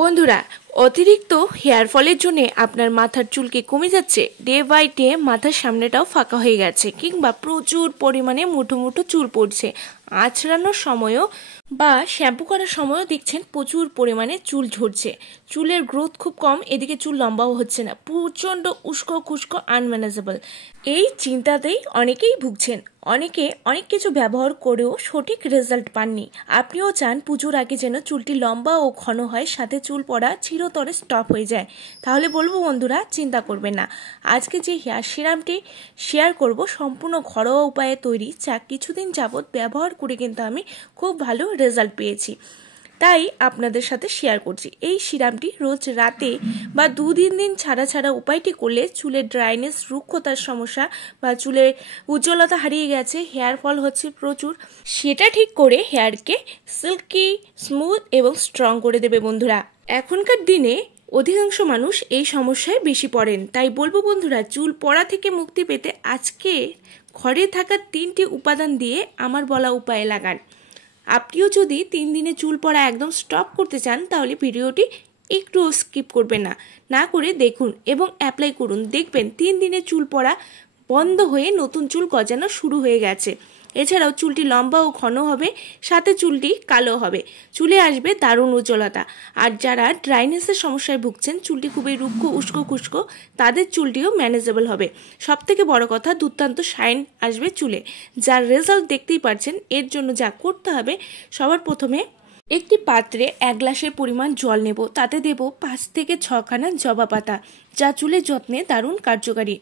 বন্ধুরা, অতিরিক্ত হেয়ার ফলের জন্য আপনার মাথার চুল কি কমে যাচ্ছে? ডে বাই ডে মাথার সামনেটাও ফাঁকা হয়ে গেছে, কিংবা প্রচুর পরিমাণে মুঠো মুঠো চুল পড়ছে, আঁচড়ানোর সময়ও বা শ্যাম্পু করার সময়ও দেখছেন প্রচুর পরিমাণে চুল ঝরছে, চুলের গ্রোথ খুব কম, এদিকে চুল লম্বাও হচ্ছে না, প্রচণ্ড উস্কো খুস্কো আনম্যানেজেবল। এই চিন্তাতেই অনেকেই ভুগছেন। অনেকে অনেক কিছু ব্যবহার করেও সঠিক রেজাল্ট পাননি। আপনিও চান পুজোর আগে যেন চুলটি লম্বা ও ঘন হয়, সাথে চুল পড়া চিরতরে স্টপ হয়ে যায়। তাহলে বলবো বন্ধুরা, চিন্তা করবেন না। আজকে যে হেয়ার সিরামটি শেয়ার করব সম্পূর্ণ ঘরোয়া উপায়ে তৈরি, যা কিছুদিন যাবৎ ব্যবহার করে কিন্তু আমি খুব ভালো রেজাল্ট পেয়েছি, তাই আপনাদের সাথে শেয়ার করছি। এই সিরামটি রোজ রাতে বা 2-3 দিন ছাড়া ছাড়া উপায়টি করলে চুলের ড্রাইনেস, রুক্ষতার সমস্যা বা চুলের উজ্জ্বলতা হারিয়ে গেছে, হেয়ার ফল হচ্ছে প্রচুর, সেটা ঠিক করে হেয়ারকে সিল্কি, স্মুথ এবং স্ট্রং করে দেবে। বন্ধুরা, এখনকার দিনে অধিকাংশ মানুষ এই সমস্যায় বেশি পড়েন, তাই বলবো বন্ধুরা, চুল পড়া থেকে মুক্তি পেতে আজকে ঘরে থাকা 3টি উপাদান দিয়ে আমার বলা উপায়ে লাগান। আপনিও যদি 3 দিনে চুল পড়া একদম স্টপ করতে চান, তাহলে ভিডিওটি একটু স্কিপ করবেন না করে দেখুন এবং অ্যাপ্লাই করুন। দেখবেন 3 দিনে চুল পড়া বন্ধ হয়ে নতুন চুল গজানো শুরু হয়ে গেছে। এছাড়াও চুলটি লম্বা ও ঘন হবে, সাথে চুলটি কালো হবে, চুলে আসবে দারুণ উজ্জ্বলতা। আর যারা ড্রাইনেসের সমস্যায় ভুগছেন, চুলটি খুবই রুক্ষ, উস্কো খুস্কো, তাদের চুলটিও ম্যানেজেবল হবে। সবথেকে বড় কথা, দুর্দান্ত শাইন আসবে চুলে, যার রেজাল্ট দেখতেই পাচ্ছেন। এর জন্য যা করতে হবে, সবার প্রথমে একটি পাত্রে 1 গ্লাসের পরিমাণ জল নেব, তাতে দেব 5 থেকে 6 খানা জবা পাতা, যা চুলের যত্নে দারুণ কার্যকারী।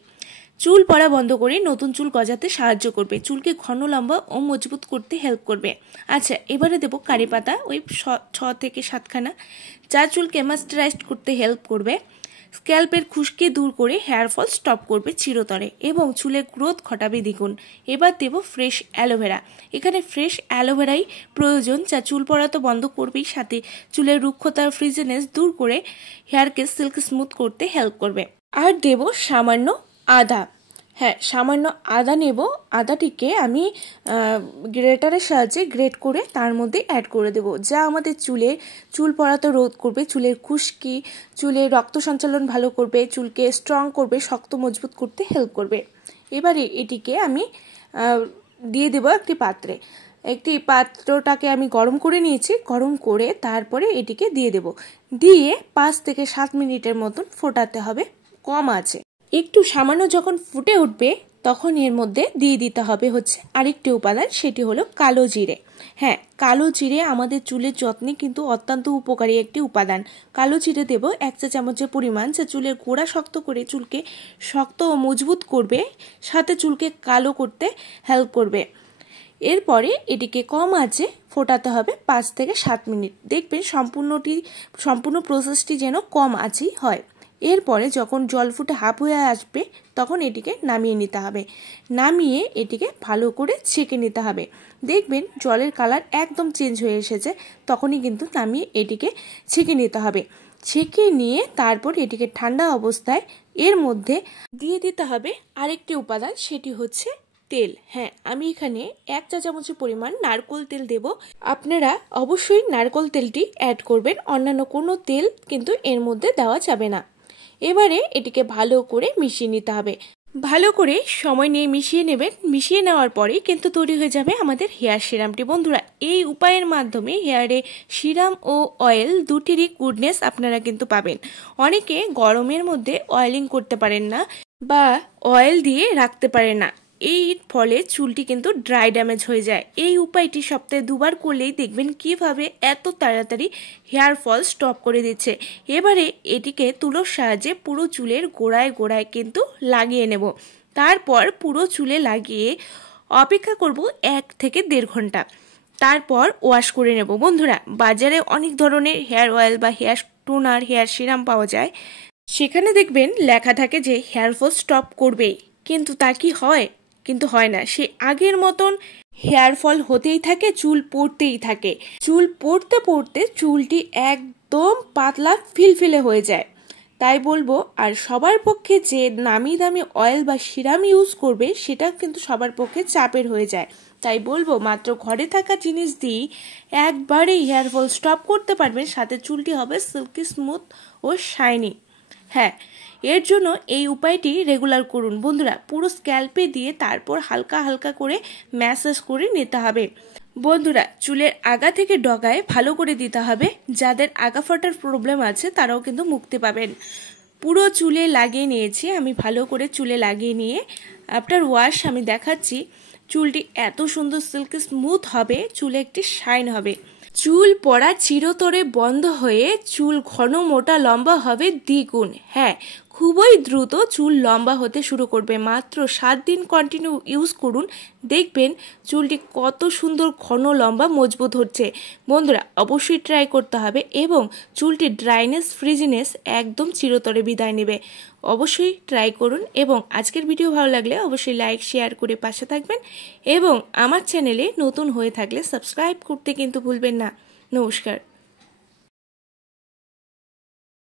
চুল পড়া বন্ধ করে নতুন চুল গজাতে সাহায্য করবে, চুলকে ঘন, লম্বা ও মজবুত করতে হেল্প করবে। আচ্ছা, এবারে দেব কারি পাতা, ওই 6 থেকে 7 খানা, যা চুলকে ময়েশ্চারাইজড করতে হেল্প করবে, স্ক্যাল্পের খুশকি দূর করে হেয়ার ফল স্টপ করবে চিরতরে এবং চুলের গ্রোথ ঘটাবে দ্বিগুণ। এবার দেব ফ্রেশ অ্যালোভেরা। এখানে ফ্রেশ অ্যালোভেরাই প্রয়োজন, যা চুল পড়া তো বন্ধ করবেই, সাথে চুলের রুক্ষতার ফ্রিজনেস দূর করে হেয়ারকে সিল্ক স্মুথ করতে হেল্প করবে। আর দেব সামান্য আদা। হ্যাঁ, সামান্য আদা নেব। আদাটিকে আমি গ্রেটারের সাহায্যে গ্রেট করে তার মধ্যে অ্যাড করে দেব, যা আমাদের চুল পড়াতে রোধ করবে, চুলের খুশকি, চুলে রক্ত সঞ্চালন ভালো করবে, চুলকে স্ট্রং করবে, শক্ত মজবুত করতে হেল্প করবে। এবারে এটিকে আমি দিয়ে দেব একটি পাত্রে। একটি পাত্রটাকে আমি গরম করে নিয়েছি, গরম করে তারপরে এটিকে দিয়ে দেব। দিয়ে 5 থেকে 7 মিনিটের মতন ফোটাতে হবে কম আঁচে। একটু সামান্য যখন ফুটে উঠবে, তখন এর মধ্যে দিয়ে দিতে হবে আরেকটি উপাদান, সেটি হলো কালো জিরে। হ্যাঁ, কালো জিরে আমাদের চুলের যত্নে কিন্তু অত্যন্ত উপকারী একটি উপাদান। কালো জিরে দেব 1 চা চামচের পরিমাণ, যা চুলের গোড়া শক্ত করে চুলকে শক্ত ও মজবুত করবে, সাথে চুলকে কালো করতে হেল্প করবে। এরপরে এটিকে কম আঁচে ফোটাতে হবে 5 থেকে 7 মিনিট। দেখবেন সম্পূর্ণ প্রসেসটি যেন কম আঁচেই হয়। এরপরে যখন জল ফুটে হাফ হয়ে আসবে, তখন এটিকে নামিয়ে নিতে হবে। নামিয়ে এটিকে ভালো করে ছেঁকে নিতে হবে। দেখবেন জলের কালার একদম চেঞ্জ হয়ে এসেছে, তখনই কিন্তু নামিয়ে এটিকে ছেঁকে নিতে হবে। ছেঁকে নিয়ে তারপর এটিকে ঠান্ডা অবস্থায় এর মধ্যে দিয়ে দিতে হবে আরেকটি উপাদান, সেটি হচ্ছে তেল। হ্যাঁ, আমি এখানে 1 চা চামচের পরিমাণ নারকোল তেল দেব। আপনারা অবশ্যই নারকোল তেলটি অ্যাড করবেন, অন্যান্য কোনো তেল কিন্তু এর মধ্যে দেওয়া যাবে না। এবারে এটিকে ভালো করে মিশিয়ে নিতে হবে। ভালো করে সময় নিয়ে মিশিয়ে নেবেন। মিশিয়ে নেওয়ার পরে কিন্তু তৈরি হয়ে যাবে আমাদের হেয়ার সিরামটি। বন্ধুরা, এই উপায়ের মাধ্যমে হেয়ারে সিরাম ও অয়েল দুটিরই গুডনেস আপনারা কিন্তু পাবেন। অনেকে গরমের মধ্যে অয়েলিং করতে পারেন না বা অয়েল দিয়ে রাখতে পারেন না, এই ফলে চুলটি কিন্তু ড্রাই ড্যামেজ হয়ে যায়। এই উপায়টি সপ্তাহে 2 বার করলেই দেখবেন কিভাবে এত তাড়াতাড়ি হেয়ার ফল স্টপ করে দিচ্ছে। এবারে এটিকে তুলোর সাহায্যে পুরো চুলের গোড়ায় গোড়ায় কিন্তু লাগিয়ে নেব। তারপর পুরো চুলে লাগিয়ে অপেক্ষা করব 1 থেকে 1.5 ঘন্টা। তারপর ওয়াশ করে নেব। বন্ধুরা, বাজারে অনেক ধরনের হেয়ার অয়েল বা হেয়ার টোনার, হেয়ার সিরাম পাওয়া যায়, সেখানে দেখবেন লেখা থাকে যে হেয়ার ফল স্টপ করবেই, কিন্তু তা কি হয়? কিন্তু হয় না। সে আগের মতন হেয়ার ফল হতেই থাকে, চুল পড়তেই থাকে। চুল পড়তে পড়তে চুলটি একদম পাতলা ফিলফিলে হয়ে যায়। তাই বলবো, আর সবার পক্ষে যে নামি দামি অয়েল বা সিরাম ইউজ করবে, সেটা কিন্তু সবার পক্ষে চাপের হয়ে যায়। তাই বলবো মাত্র ঘরে থাকা জিনিস দিয়ে একবারে হেয়ার ফল স্টপ করতে পারবেন, সাথে চুলটি হবে সিল্কি স্মুথ ও শাইনি। হ্যাঁ, এর জন্য এই উপায়টি রেগুলার করুন বন্ধুরা। পুরো স্ক্যাল্পে দিয়ে তারপর হালকা হালকা করে ম্যাসাজ করে নিতে হবে বন্ধুরা। চুলের আগা থেকে ডগায় ভালো করে দিতে হবে। যাদের আগা ফাটার প্রবলেম আছে তারাও কিন্তু মুক্তি পাবেন। পুরো চুলে লাগিয়ে নিয়েছি আমি, ভালো করে চুলে লাগিয়ে নিয়ে আফটার ওয়াশ আমি দেখাচ্ছি চুলটি এত সুন্দর সিল্কি স্মুথ হবে, চুলে একটি শাইন হবে, চুল পড়া চিরতরে বন্ধ হয়ে চুল ঘন মোটা লম্বা হবে দ্বিগুণ। হ্যাঁ, খুবই দ্রুত চুল লম্বা হতে শুরু করবে। মাত্র 7 দিন কন্টিনিউ ইউজ করুন, দেখবেন চুলটি কত সুন্দর ঘন লম্বা মজবুত হচ্ছে। বন্ধুরা অবশ্যই ট্রাই করতে হবে এবং চুলটির ড্রাইনেস ফ্রিজিনেস একদম চিরতরে বিদায় নেবে। অবশ্যই ট্রাই করুন এবং আজকের ভিডিও ভালো লাগলে অবশ্যই লাইক শেয়ার করে পাশে থাকবেন এবং আমার চ্যানেলে নতুন হয়ে থাকলে সাবস্ক্রাইব করতে কিন্তু ভুলবেন না। নমস্কার।